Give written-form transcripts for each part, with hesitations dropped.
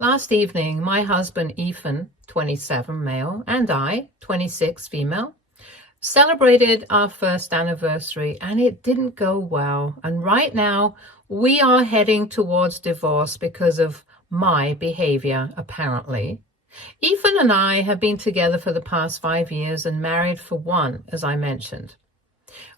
Last evening, my husband Ethan, 27 male, and I, 26 female, celebrated our first anniversary, and it didn't go well. And right now, we are heading towards divorce because of my behavior, apparently. Ethan and I have been together for the past 5 years and married for one, as I mentioned.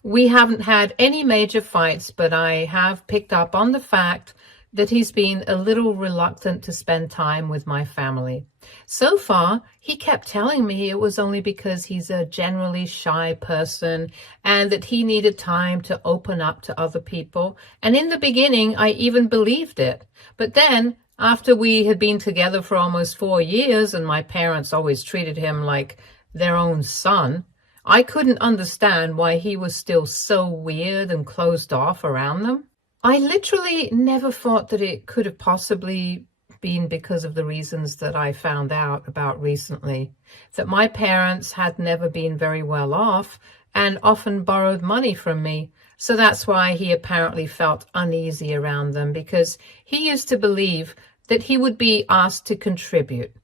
We haven't had any major fights, but I have picked up on the fact that he's been a little reluctant to spend time with my family. So far, he kept telling me it was only because he's a generally shy person and that he needed time to open up to other people. And in the beginning, I even believed it. But then, after we had been together for almost 4 years and my parents always treated him like their own son, I couldn't understand why he was still so weird and closed off around them. I literally never thought that it could have possibly been because of the reasons that I found out about recently, that my parents had never been very well off and often borrowed money from me. So that's why he apparently felt uneasy around them, because he used to believe that he would be asked to contribute.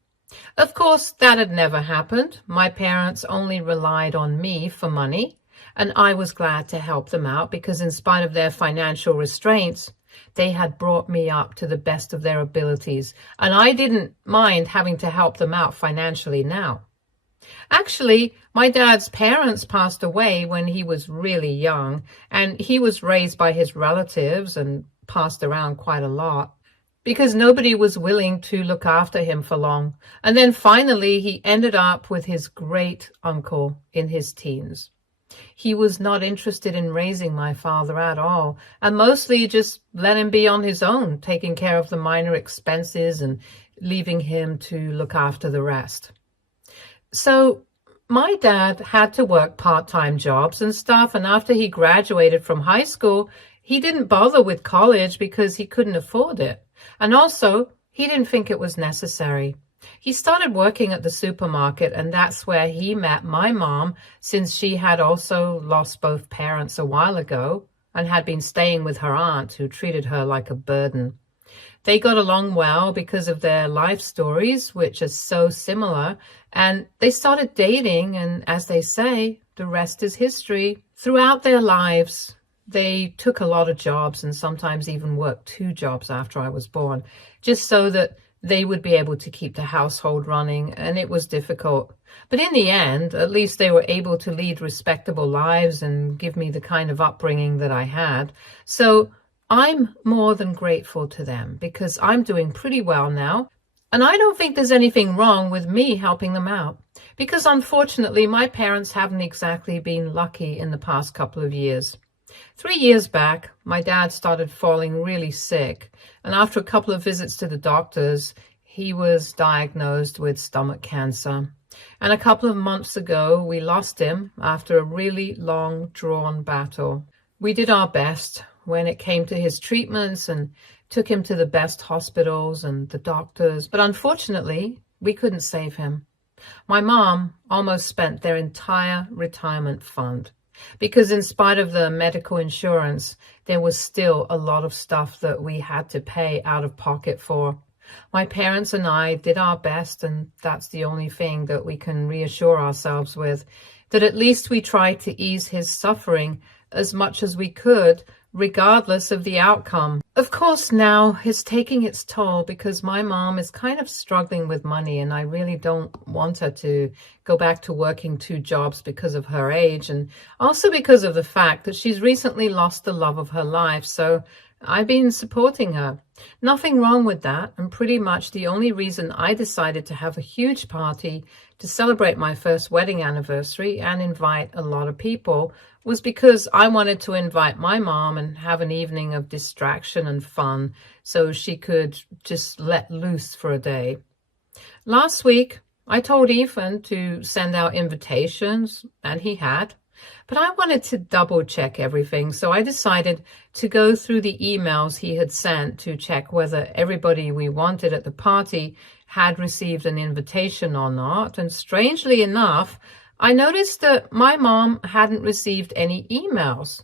Of course, that had never happened. My parents only relied on me for money. And I was glad to help them out because in spite of their financial restraints, they had brought me up to the best of their abilities. And I didn't mind having to help them out financially now. Actually, my dad's parents passed away when he was really young, and he was raised by his relatives and passed around quite a lot because nobody was willing to look after him for long. And then finally, he ended up with his great uncle in his teens. He was not interested in raising my father at all, and mostly just let him be on his own, taking care of the minor expenses and leaving him to look after the rest. So my dad had to work part-time jobs and stuff, and after he graduated from high school, he didn't bother with college because he couldn't afford it. And also, he didn't think it was necessary. He started working at the supermarket, and that's where he met my mom, since she had also lost both parents a while ago and had been staying with her aunt, who treated her like a burden. They got along well because of their life stories, which are so similar, and they started dating, and as they say, the rest is history. Throughout their lives, they took a lot of jobs and sometimes even worked 2 jobs after I was born, just so that they would be able to keep the household running, and it was difficult. But in the end, at least they were able to lead respectable lives and give me the kind of upbringing that I had. So I'm more than grateful to them because I'm doing pretty well now. And I don't think there's anything wrong with me helping them out, because unfortunately my parents haven't exactly been lucky in the past couple of years. 3 years back, my dad started falling really sick, and after a couple of visits to the doctors, he was diagnosed with stomach cancer. And a couple of months ago, we lost him after a really long, drawn battle. We did our best when it came to his treatments and took him to the best hospitals and the doctors, but unfortunately, we couldn't save him. My mom almost spent their entire retirement fund, because in spite of the medical insurance, there was still a lot of stuff that we had to pay out of pocket for. My parents and I did our best, and that's the only thing that we can reassure ourselves with, that at least we tried to ease his suffering as much as we could, regardless of the outcome. Of course, now it's taking its toll because my mom is kind of struggling with money, and I really don't want her to go back to working 2 jobs because of her age, and also because of the fact that she's recently lost the love of her life. So I've been supporting her. Nothing wrong with that, and pretty much the only reason I decided to have a huge party to celebrate my first wedding anniversary and invite a lot of people was because I wanted to invite my mom and have an evening of distraction and fun so she could just let loose for a day. Last week, I told Ethan to send out invitations, and he had. But I wanted to double check everything, so I decided to go through the emails he had sent to check whether everybody we wanted at the party had received an invitation or not. And strangely enough, I noticed that my mom hadn't received any emails.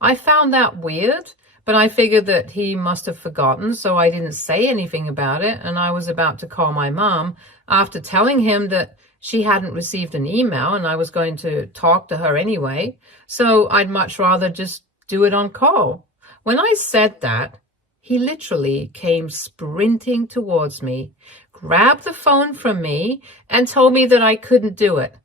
I found that weird, but I figured that he must have forgotten, so I didn't say anything about it, and I was about to call my mom after telling him that she hadn't received an email and I was going to talk to her anyway, so I'd much rather just do it on call. When I said that, he literally came sprinting towards me, grabbed the phone from me, and told me that I couldn't do it.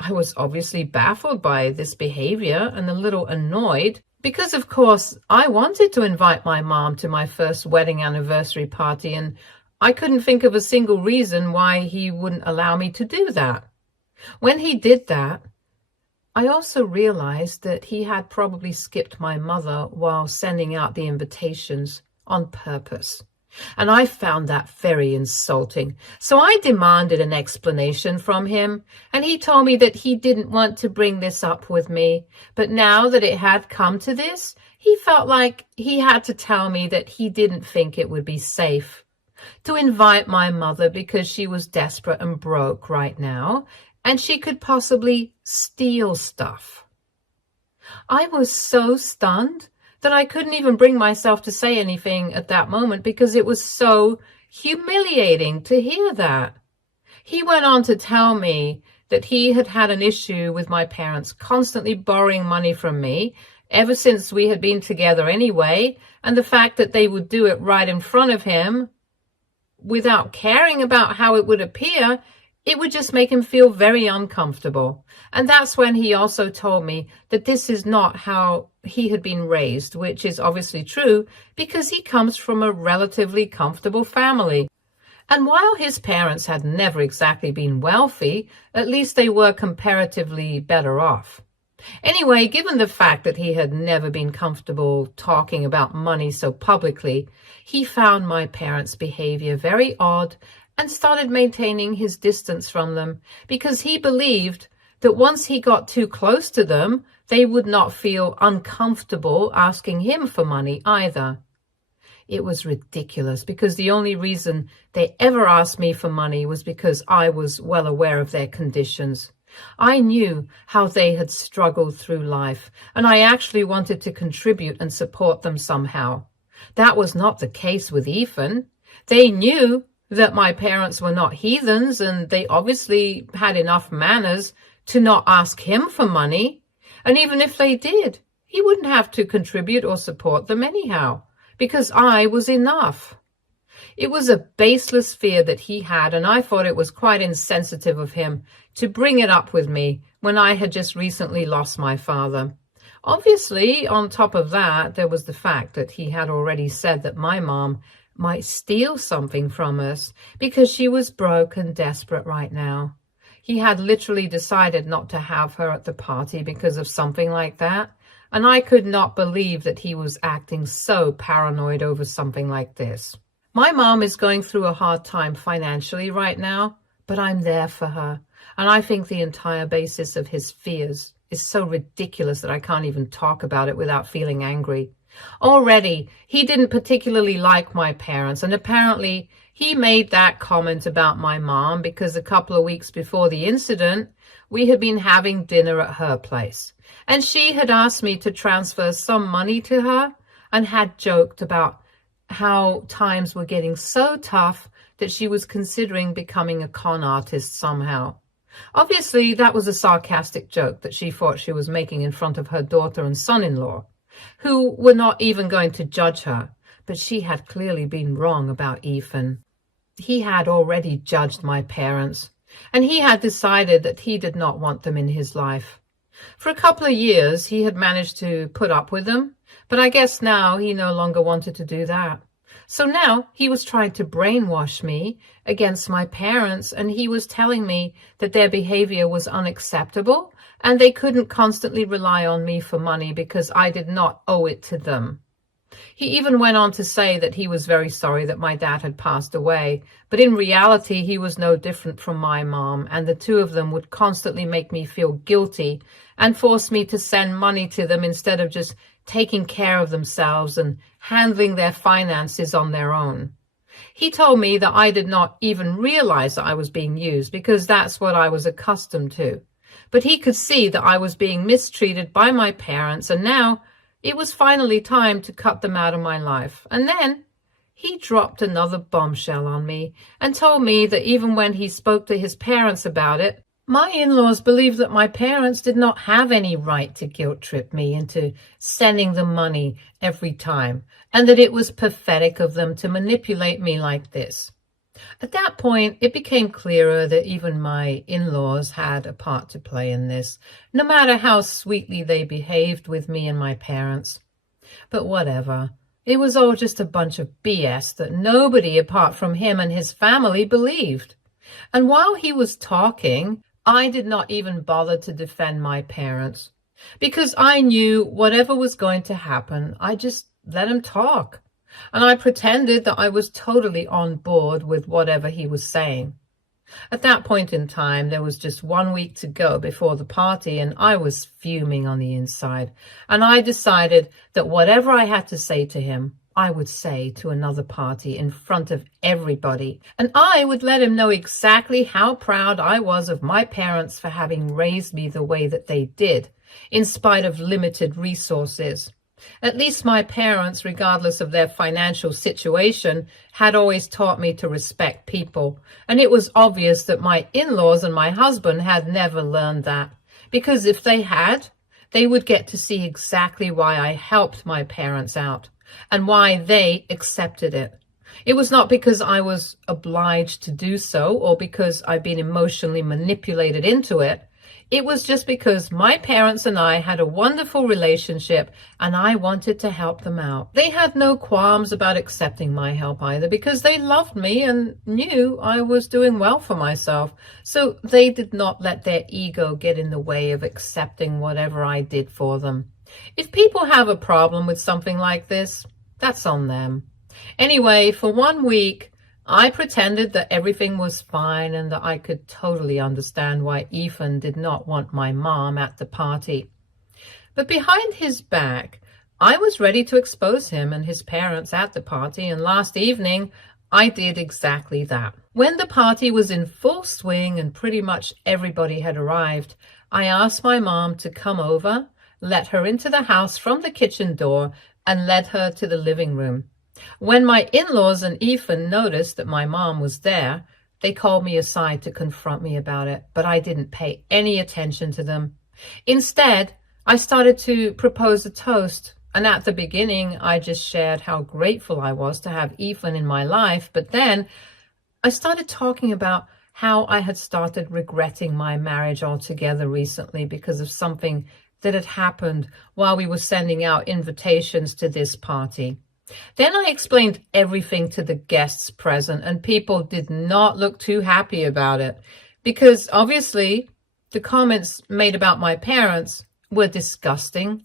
I was obviously baffled by this behavior and a little annoyed because, of course, I wanted to invite my mom to my first wedding anniversary party, and I couldn't think of a single reason why he wouldn't allow me to do that. When he did that, I also realized that he had probably skipped my mother while sending out the invitations on purpose. And I found that very insulting. So I demanded an explanation from him, and he told me that he didn't want to bring this up with me. But now that it had come to this, he felt like he had to tell me that he didn't think it would be safe to invite my mother because she was desperate and broke right now, and she could possibly steal stuff. I was so stunned that I couldn't even bring myself to say anything at that moment because it was so humiliating to hear that. He went on to tell me that he had had an issue with my parents constantly borrowing money from me ever since we had been together anyway, and the fact that they would do it right in front of him without caring about how it would appear, it would just make him feel very uncomfortable. And that's when he also told me that this is not how he had been raised, which is obviously true because he comes from a relatively comfortable family. And while his parents had never exactly been wealthy, at least they were comparatively better off. Anyway, given the fact that he had never been comfortable talking about money so publicly, he found my parents' behavior very odd and started maintaining his distance from them because he believed that once he got too close to them, they would not feel uncomfortable asking him for money either. It was ridiculous because the only reason they ever asked me for money was because I was well aware of their conditions. I knew how they had struggled through life, and I actually wanted to contribute and support them somehow. That was not the case with Ethan. They knew that my parents were not heathens, and they obviously had enough manners to not ask him for money. And even if they did, he wouldn't have to contribute or support them anyhow, because I was enough. It was a baseless fear that he had, and I thought it was quite insensitive of him to bring it up with me when I had just recently lost my father. Obviously, on top of that, there was the fact that he had already said that my mom might steal something from us because she was broke and desperate right now. He had literally decided not to have her at the party because of something like that, and I could not believe that he was acting so paranoid over something like this. My mom is going through a hard time financially right now, but I'm there for her, and I think the entire basis of his fears is so ridiculous that I can't even talk about it without feeling angry. Already, he didn't particularly like my parents, and apparently he made that comment about my mom because a couple of weeks before the incident, we had been having dinner at her place, and she had asked me to transfer some money to her and had joked about how times were getting so tough that she was considering becoming a con artist somehow. Obviously, that was a sarcastic joke that she thought she was making in front of her daughter and son-in-law, who were not even going to judge her, but she had clearly been wrong about Ethan. He had already judged my parents, and he had decided that he did not want them in his life. For a couple of years, he had managed to put up with them, but I guess now he no longer wanted to do that. So now he was trying to brainwash me against my parents, and he was telling me that their behavior was unacceptable and they couldn't constantly rely on me for money because I did not owe it to them. He even went on to say that he was very sorry that my dad had passed away, but in reality he was no different from my mom, and the two of them would constantly make me feel guilty and force me to send money to them instead of just taking care of themselves and handling their finances on their own. He told me that I did not even realize that I was being used because that's what I was accustomed to. But he could see that I was being mistreated by my parents, and now it was finally time to cut them out of my life. And then he dropped another bombshell on me and told me that even when he spoke to his parents about it, my in-laws believed that my parents did not have any right to guilt trip me into sending them money every time, and that it was pathetic of them to manipulate me like this. At that point, it became clearer that even my in-laws had a part to play in this, no matter how sweetly they behaved with me and my parents. But whatever. It was all just a bunch of BS that nobody apart from him and his family believed. And while he was talking, I did not even bother to defend my parents, because I knew whatever was going to happen, I just let him talk. And I pretended that I was totally on board with whatever he was saying. At that point in time, there was just 1 week to go before the party, and I was fuming on the inside. And I decided that whatever I had to say to him, I would say to another party in front of everybody. And I would let him know exactly how proud I was of my parents for having raised me the way that they did, in spite of limited resources. At least my parents, regardless of their financial situation, had always taught me to respect people. And it was obvious that my in-laws and my husband had never learned that. Because if they had, they would get to see exactly why I helped my parents out and why they accepted it. It was not because I was obliged to do so or because I'd been emotionally manipulated into it. It was just because my parents and I had a wonderful relationship and I wanted to help them out. They had no qualms about accepting my help either because they loved me and knew I was doing well for myself. So they did not let their ego get in the way of accepting whatever I did for them. If people have a problem with something like this, that's on them. Anyway, for 1 week, I pretended that everything was fine and that I could totally understand why Ethan did not want my mom at the party. But behind his back, I was ready to expose him and his parents at the party, and last evening, I did exactly that. When the party was in full swing and pretty much everybody had arrived, I asked my mom to come over, let her into the house from the kitchen door, and led her to the living room. When my in-laws and Ethan noticed that my mom was there, they called me aside to confront me about it, but I didn't pay any attention to them. Instead, I started to propose a toast, and at the beginning, I just shared how grateful I was to have Ethan in my life, but then I started talking about how I had started regretting my marriage altogether recently because of something that had happened while we were sending out invitations to this party. Then I explained everything to the guests present, and people did not look too happy about it because obviously the comments made about my parents were disgusting,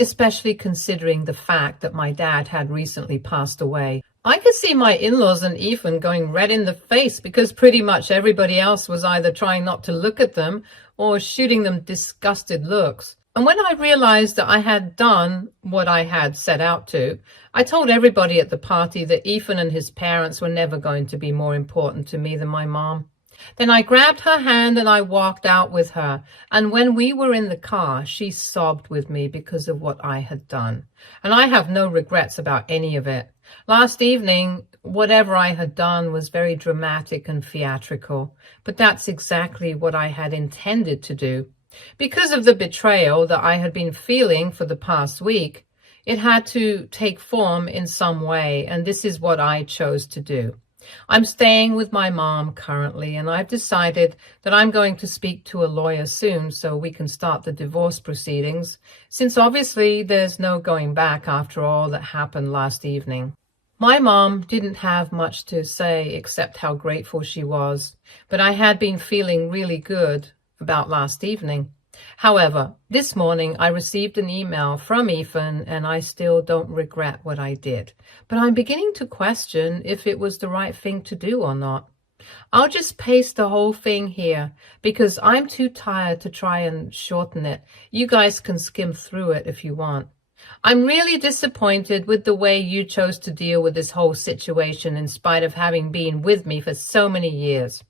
especially considering the fact that my dad had recently passed away. I could see my in-laws and Ethan going red in the face because pretty much everybody else was either trying not to look at them or shooting them disgusted looks. And when I realized that I had done what I had set out to, I told everybody at the party that Ethan and his parents were never going to be more important to me than my mom. Then I grabbed her hand and I walked out with her. And when we were in the car, she sobbed with me because of what I had done. And I have no regrets about any of it. Last evening, whatever I had done was very dramatic and theatrical, but that's exactly what I had intended to do. Because of the betrayal that I had been feeling for the past week, it had to take form in some way, and this is what I chose to do. I'm staying with my mom currently, and I've decided that I'm going to speak to a lawyer soon so we can start the divorce proceedings, since obviously there's no going back after all that happened last evening. My mom didn't have much to say except how grateful she was, but I had been feeling really good about last evening. However, this morning I received an email from Ethan and I still don't regret what I did, but I'm beginning to question if it was the right thing to do or not. I'll just paste the whole thing here because I'm too tired to try and shorten it. You guys can skim through it if you want. I'm really disappointed with the way you chose to deal with this whole situation in spite of having been with me for so many years.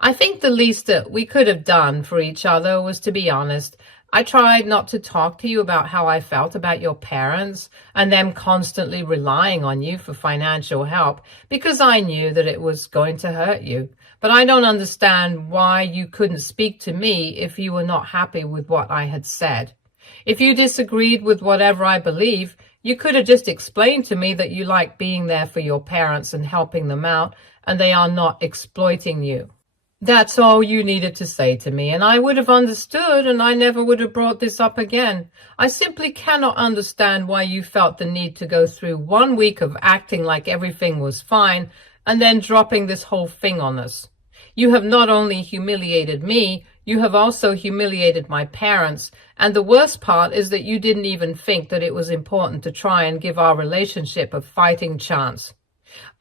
I think the least that we could have done for each other was to be honest I tried not to talk to you about how I felt about your parents and them constantly relying on you for financial help because I knew that it was going to hurt you. But I don't understand why you couldn't speak to me if you were not happy with what I had said. If you disagreed with whatever I believe, you could have just explained to me that you like being there for your parents and helping them out, and they are not exploiting you. That's all you needed to say to me, and I would have understood, and I never would have brought this up again. I simply cannot understand why you felt the need to go through 1 week of acting like everything was fine and then dropping this whole thing on us. You have not only humiliated me, you have also humiliated my parents, and the worst part is that you didn't even think that it was important to try and give our relationship a fighting chance.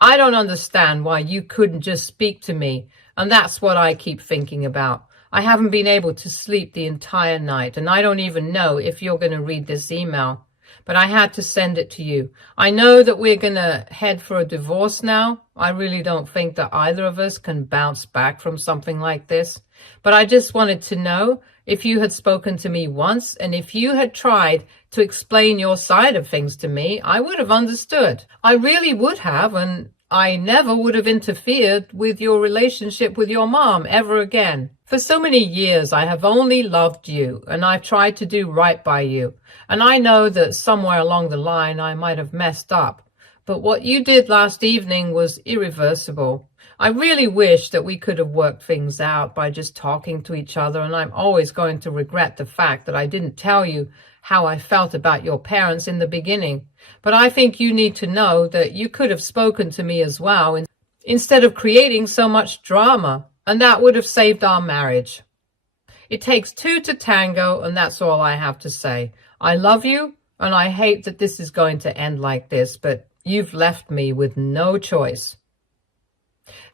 I don't understand why you couldn't just speak to me, and that's what I keep thinking about. I haven't been able to sleep the entire night, and I don't even know if you're going to read this email, but I had to send it to you. I know that we're going to head for a divorce now. I really don't think that either of us can bounce back from something like this, but I just wanted to know if you had spoken to me once, and if you had tried to explain your side of things to me, I would have understood. I really would have, and I never would have interfered with your relationship with your mom ever again. For so many years, I have only loved you, and I've tried to do right by you. And I know that somewhere along the line, I might have messed up. But what you did last evening was irreversible. I really wish that we could have worked things out by just talking to each other, and I'm always going to regret the fact that I didn't tell you how I felt about your parents in the beginning. But I think you need to know that you could have spoken to me as well instead of creating so much drama, and that would have saved our marriage. It takes two to tango, and that's all I have to say. I love you, and I hate that this is going to end like this, but you've left me with no choice.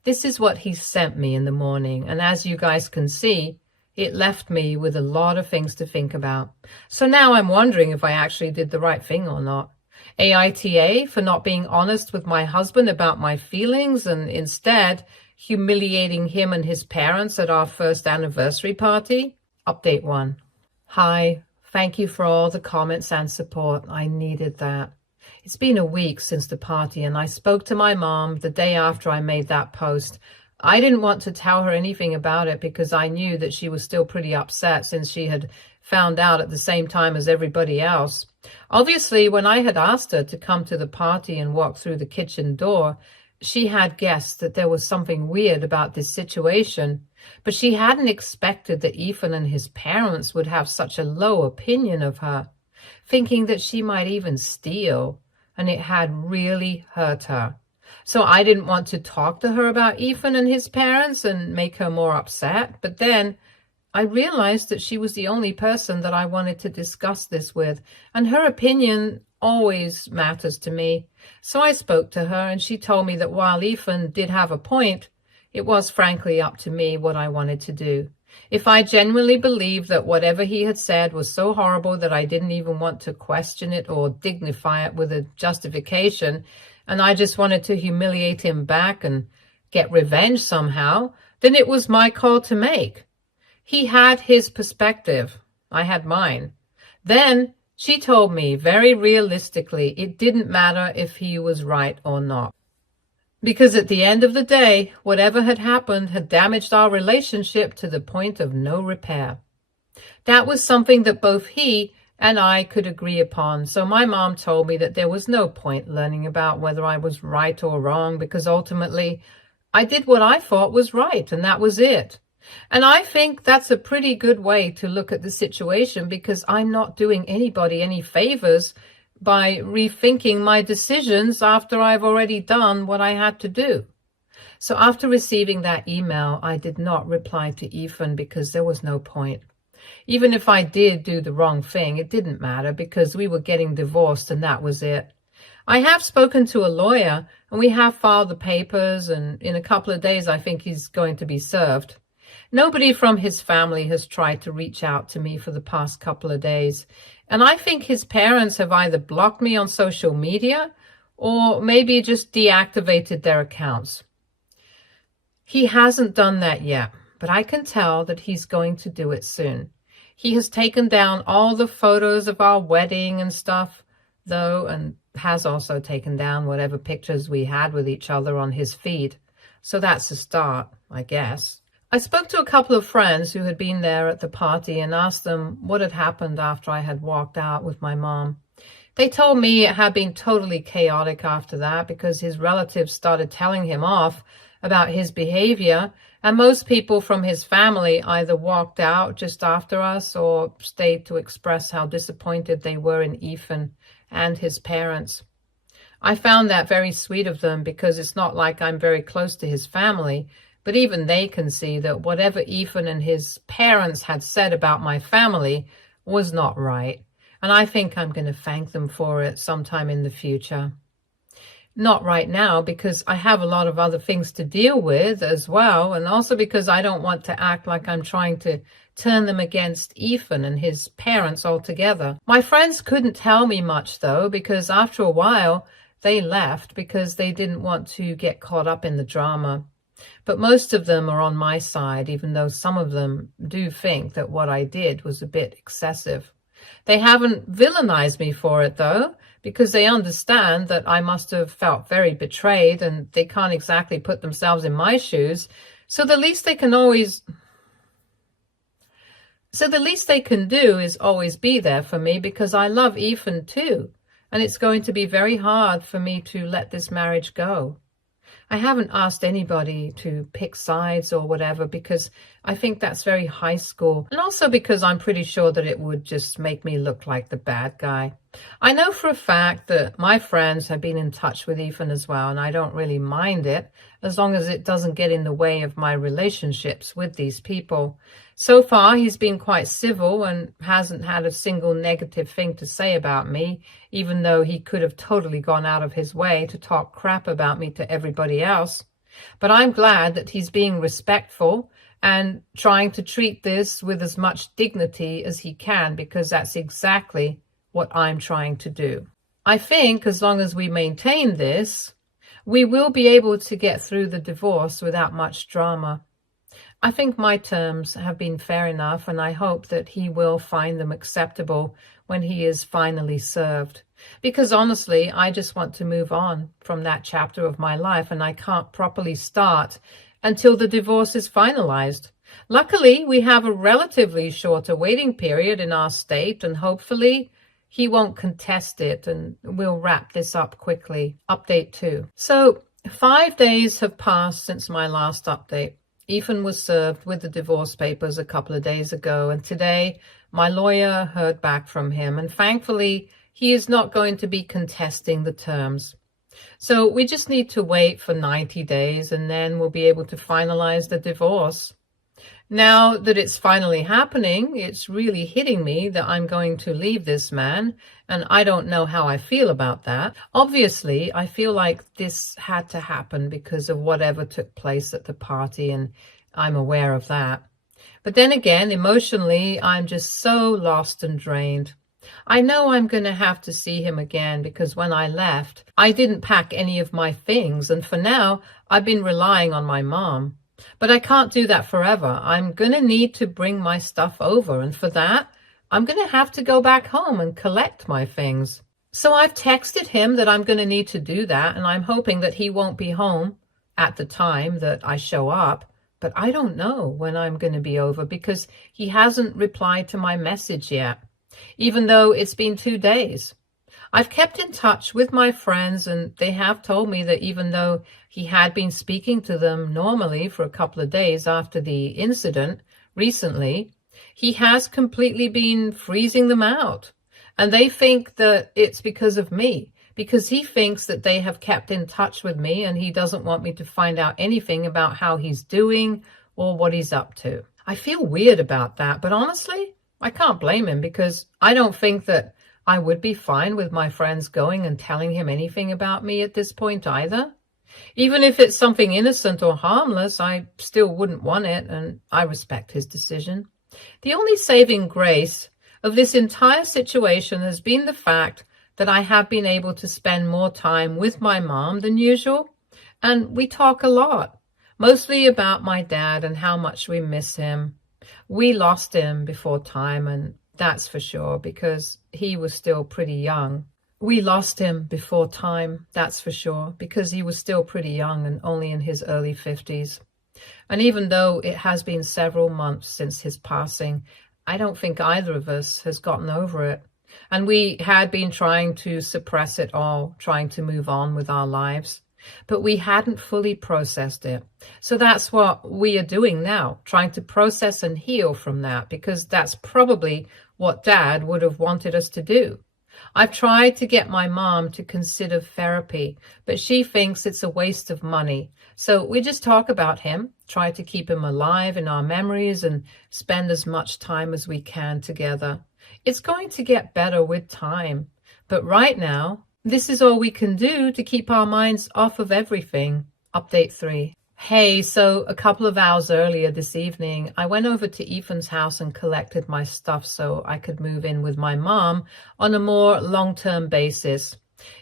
This is what he sent me in the morning, and as you guys can see, it left me with a lot of things to think about. So now I'm wondering if I actually did the right thing or not. AITA for not being honest with my husband about my feelings and instead humiliating him and his parents at our first anniversary party. Update 1. Hi, thank you for all the comments and support. I needed that. It's been a week since the party, and I spoke to my mom the day after I made that post. I didn't want to tell her anything about it because I knew that she was still pretty upset since she had found out at the same time as everybody else. Obviously, when I had asked her to come to the party and walk through the kitchen door, she had guessed that there was something weird about this situation, but she hadn't expected that Ethan and his parents would have such a low opinion of her, thinking that she might even steal, and it had really hurt her. So I didn't want to talk to her about Ethan and his parents and make her more upset, but then I realized that she was the only person that I wanted to discuss this with, and her opinion always matters to me. So I spoke to her, and she told me that while Ethan did have a point, it was frankly up to me what I wanted to do. If I genuinely believed that whatever he had said was so horrible that I didn't even want to question it or dignify it with a justification, and I just wanted to humiliate him back and get revenge somehow, then it was my call to make. He had his perspective. I had mine. Then she told me very realistically it didn't matter if he was right or not. Because at the end of the day, whatever had happened had damaged our relationship to the point of no repair. That was something that both he and I could agree upon, so my mom told me that there was no point learning about whether I was right or wrong, because ultimately I did what I thought was right, and that was it. And I think that's a pretty good way to look at the situation, because I'm not doing anybody any favors by rethinking my decisions after I've already done what I had to do. So after receiving that email, I did not reply to Ethan because there was no point. Even if I did do the wrong thing, it didn't matter because we were getting divorced and that was it. I have spoken to a lawyer and we have filed the papers, and in a couple of days I think he's going to be served. Nobody from his family has tried to reach out to me for the past couple of days, and I think his parents have either blocked me on social media or maybe just deactivated their accounts. He hasn't done that yet, but I can tell that he's going to do it soon. He has taken down all the photos of our wedding and stuff, though, and has also taken down whatever pictures we had with each other on his feed. So that's a start, I guess. I spoke to a couple of friends who had been there at the party and asked them what had happened after I had walked out with my mom. They told me it had been totally chaotic after that because his relatives started telling him off about his behavior, and most people from his family either walked out just after us or stayed to express how disappointed they were in Ethan and his parents. I found that very sweet of them because it's not like I'm very close to his family, but even they can see that whatever Ethan and his parents had said about my family was not right. And I think I'm going to thank them for it sometime in the future. Not right now, because I have a lot of other things to deal with as well, and also because I don't want to act like I'm trying to turn them against Ethan and his parents altogether. My friends couldn't tell me much, though, because after a while, they left because they didn't want to get caught up in the drama. But most of them are on my side, even though some of them do think that what I did was a bit excessive. They haven't villainized me for it, though, because they understand that I must have felt very betrayed and they can't exactly put themselves in my shoes. So the least they can do is always be there for me, because I love Ethan too. And it's going to be very hard for me to let this marriage go. I haven't asked anybody to pick sides or whatever, because I think that's very high school. And also because I'm pretty sure that it would just make me look like the bad guy. I know for a fact that my friends have been in touch with Ethan as well, and I don't really mind it, as long as it doesn't get in the way of my relationships with these people. So far, he's been quite civil and hasn't had a single negative thing to say about me, even though he could have totally gone out of his way to talk crap about me to everybody else. But I'm glad that he's being respectful and trying to treat this with as much dignity as he can, because that's exactly what I'm trying to do. I think as long as we maintain this, we will be able to get through the divorce without much drama. I think my terms have been fair enough, and I hope that he will find them acceptable when he is finally served. Because honestly, I just want to move on from that chapter of my life, and I can't properly start until the divorce is finalized. Luckily, we have a relatively shorter waiting period in our state, and hopefully he won't contest it, and we'll wrap this up quickly. Update 2. So 5 days have passed since my last update. Ethan was served with the divorce papers a couple of days ago, and today my lawyer heard back from him, and thankfully he is not going to be contesting the terms. So we just need to wait for 90 days, and then we'll be able to finalize the divorce. Now that it's finally happening, it's really hitting me that I'm going to leave this man, and I don't know how I feel about that. Obviously, I feel like this had to happen because of whatever took place at the party, and I'm aware of that. But then again, emotionally, I'm just so lost and drained. I know I'm going to have to see him again, because when I left, I didn't pack any of my things, and for now, I've been relying on my mom. But I can't do that forever. I'm going to need to bring my stuff over, and for that, I'm going to have to go back home and collect my things. So I've texted him that I'm going to need to do that, and I'm hoping that he won't be home at the time that I show up. But I don't know when I'm going to be over, because he hasn't replied to my message yet, even though it's been 2 days. I've kept in touch with my friends, and they have told me that even though he had been speaking to them normally for a couple of days after the incident recently, he has completely been freezing them out. And they think that it's because of me, because he thinks that they have kept in touch with me, and he doesn't want me to find out anything about how he's doing or what he's up to. I feel weird about that, but honestly, I can't blame him, because I don't think that I would be fine with my friends going and telling him anything about me at this point either. Even if it's something innocent or harmless, I still wouldn't want it, and I respect his decision. The only saving grace of this entire situation has been the fact that I have been able to spend more time with my mom than usual, and we talk a lot, mostly about my dad and how much we miss him. We lost him before time, and that's for sure, because he was still pretty young. We lost him before time, that's for sure, because he was still pretty young and only in his early 50s. And even though it has been several months since his passing, I don't think either of us has gotten over it. And we had been trying to suppress it all, trying to move on with our lives. But we hadn't fully processed it. So that's what we are doing now, trying to process and heal from that, because that's probably what Dad would have wanted us to do. I've tried to get my mom to consider therapy, but she thinks it's a waste of money. So we just talk about him, try to keep him alive in our memories, and spend as much time as we can together. It's going to get better with time. But right now, this is all we can do to keep our minds off of everything. Update 3. Hey, so a couple of hours earlier this evening, I went over to Ethan's house and collected my stuff so I could move in with my mom on a more long-term basis.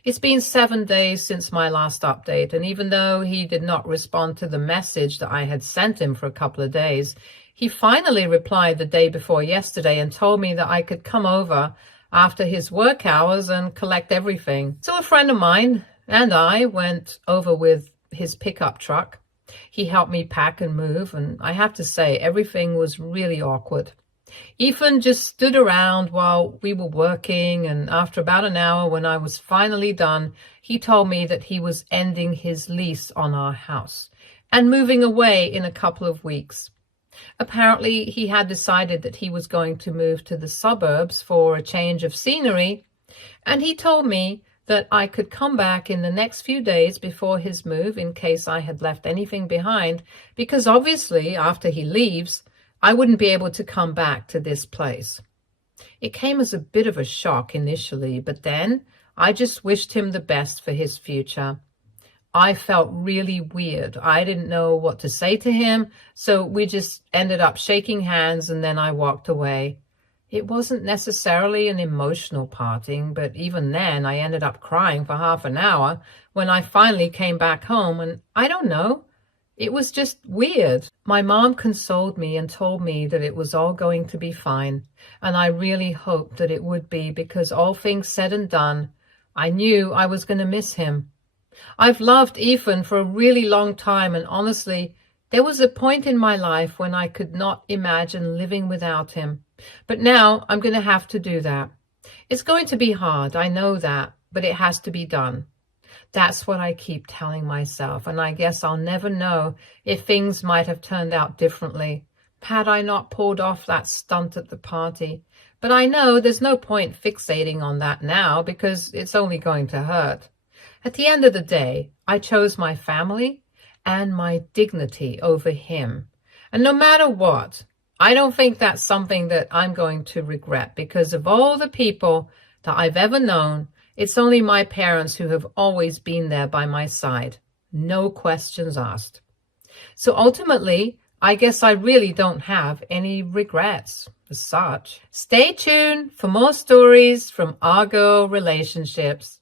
It's been 7 days since my last update, and even though he did not respond to the message that I had sent him for a couple of days, he finally replied the day before yesterday and told me that I could come over after his work hours and collect everything. So a friend of mine and I went over with his pickup truck. He helped me pack and move, and I have to say, everything was really awkward. Ethan just stood around while we were working, and after about an hour, when I was finally done, he told me that he was ending his lease on our house and moving away in a couple of weeks. Apparently, he had decided that he was going to move to the suburbs for a change of scenery, and he told me that I could come back in the next few days before his move in case I had left anything behind, because obviously after he leaves, I wouldn't be able to come back to this place. It came as a bit of a shock initially, but then I just wished him the best for his future. I felt really weird. I didn't know what to say to him, so we just ended up shaking hands and then I walked away. It wasn't necessarily an emotional parting, but even then I ended up crying for half an hour when I finally came back home, and I don't know, it was just weird. My mom consoled me and told me that it was all going to be fine, and I really hoped that it would be, because all things said and done, I knew I was going to miss him. I've loved Ethan for a really long time, and honestly, there was a point in my life when I could not imagine living without him. But now I'm going to have to do that. It's going to be hard, I know that, but it has to be done. That's what I keep telling myself, and I guess I'll never know if things might have turned out differently had I not pulled off that stunt at the party. But I know there's no point fixating on that now, because it's only going to hurt. At the end of the day, I chose my family and my dignity over him. And no matter what, I don't think that's something that I'm going to regret, because of all the people that I've ever known, it's only my parents who have always been there by my side. No questions asked. So ultimately, I guess I really don't have any regrets as such. Stay tuned for more stories from our girl relationships.